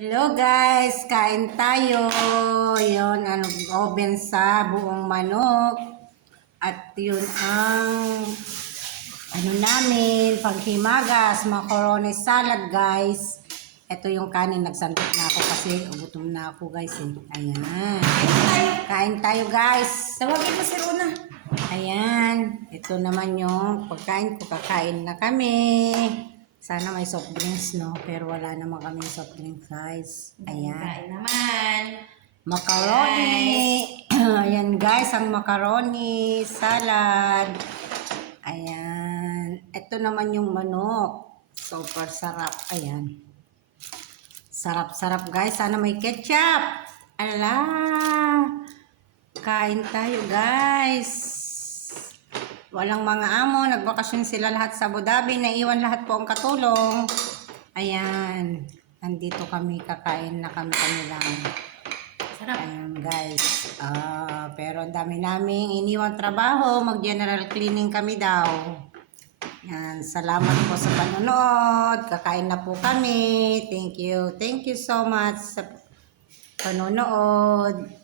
Hello guys, kain tayo. Yon, oven sa buong manok. At yun ang namin, panghimagas, macaroni salad guys. Ito yung kanin, nagsandok na ako kasi gutom na ako guys eh. Ayan. Kain tayo guys. Tawagin mo si Rona. Ayan. Ito naman yung pagkain ko, kakain na kami. Sana may soft drinks, no? Pero wala naman kami soft drinks, guys. Ayan. Kain naman. Macaroni. Ayan, guys, ang macaroni salad. Ayan. Ito naman yung manok. Super sarap. Ayan. Sarap-sarap, guys. Sana may ketchup. Ala. Kain tayo, guys. Walang mga amo, nagbakasyon sila lahat sa Abu Dhabi, naiwan lahat po ang katulong. Ayan, nandito kami, kakain na kami lang. Sarap. Ayan guys, pero ang dami naming iniwang trabaho, mag-general cleaning kami daw. Ayan, salamat po sa panonood, kakain na po kami. Thank you so much sa panonood.